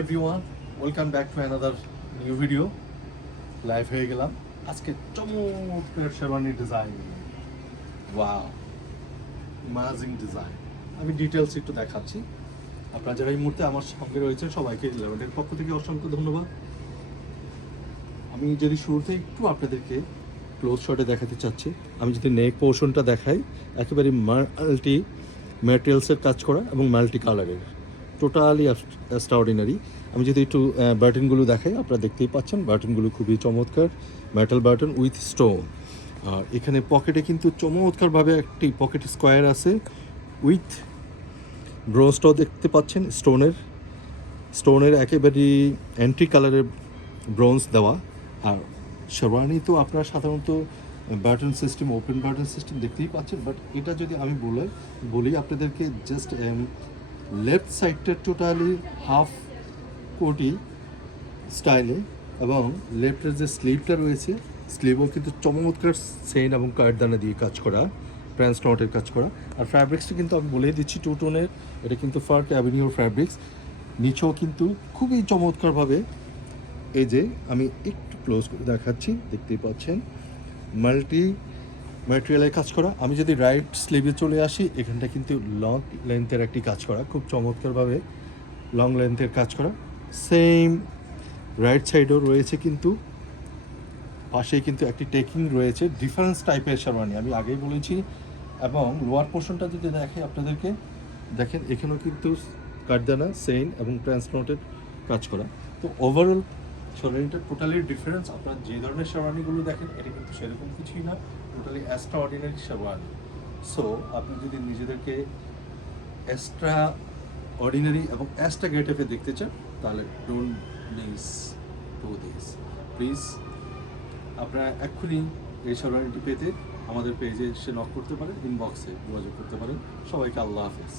Everyone, welcome back to another new video. Live হয়ে গেলাম আজকে চমৎকার sherwani design. Wow, amazing design. আমি ডিটেলস একটু দেখাচ্ছি। আপনারা যারা এই মুহূর্তে আমার সঙ্গে রয়েছেন সবাইকে ইলেভেনের পক্ষ থেকে অসংখ্য ধন্যবাদ। আমি যদি শুরুতে একটু আপনাদেরকে ক্লোজ শটে দেখাতে চাচ্ছি, আমি যদি নেক পোর্শনটা দেখাই, একেবারে মাল্টি ম্যাটেরিয়ালসের কাজ করা এবং মাল্টি কালারের, টোটালি এক্সট্রাঅর্ডিনারি। আমি যদি একটু বাটনগুলো দেখাই, আপনারা দেখতেই পাচ্ছেন বাটনগুলো খুবই চমৎকার, মেটাল বাটন উইথ স্টোন। আর এখানে পকেটে কিন্তু চমৎকারভাবে একটি পকেট স্কোয়ার আছে উইথ ব্রোঞ্জটাও দেখতে পাচ্ছেন, স্টোনের একেবারেই অ্যান্টি কালারের ব্রোঞ্জ দেওয়া। আর শেরওয়ানি তো আপনারা সাধারণত button system, open button system দেখতেই পাচ্ছেন, বাট এটা যদি আমি বলি আপনাদেরকে, জাস্ট লেফট সাইডটা টোটালি হাফ কোটি স্টাইলে, এবং লেফটের যে স্লিভটা রয়েছে, স্লিভও কিন্তু চমৎকার সেন এবং কাঠদানা দিয়ে কাজ করা, ট্রান্সনটের কাজ করা। আর ফ্যাব্রিক্সটা কিন্তু আমি বলে দিচ্ছি টু টোনের, এটা কিন্তু ফার্ক অ্যাভিনিউর ফ্যাব্রিক্স। নিচেও কিন্তু খুবই চমৎকারভাবে, এই যে আমি একটু ক্লোজ করে দেখাচ্ছি, দেখতেই পাচ্ছেন মাল্টি ম্যাটেরিয়ালের কাজ করা। আমি যদি রাইট স্লিভে চলে আসি, এখানটা কিন্তু লং লেন্থের একটি কাজ করা, খুব চমৎকারভাবে লং লেন্থের কাজ করা। সেম রাইট সাইডেও রয়েছে, কিন্তু পাশেই কিন্তু একটি টেকিং রয়েছে, ডিফারেন্স টাইপের শেরওয়ানি আমি আগেই বলেছি। এবং লোয়ার পোর্শনটা যদি দেখে আপনাদেরকে, দেখেন এখানেও কিন্তু কাঠদানা, সেইন এবং ট্রান্সনটের কাজ করা। তো ওভারঅল শেরওয়ানিটা টোটালি ডিফারেন্স। আপনার যে ধরনের শেরওয়ানিগুলো দেখেন, এটা কিন্তু সেরকম কিছুই না, totally extra ordinary sherwani. So আপনি যদি নিজেদেরকে এক্সট্রা অর্ডিনারি এবং এক্সট্রা গেটআপে দেখতে চান, তাহলে don't miss do this please. আপনারা এক্ষুনি এই শেরওয়ানিটি পেতে আমাদের পেজে এসে নক করতে পারেন, ইনবক্সে যোগাযোগ করতে পারেন। সবাইকে আল্লাহ হাফেজ।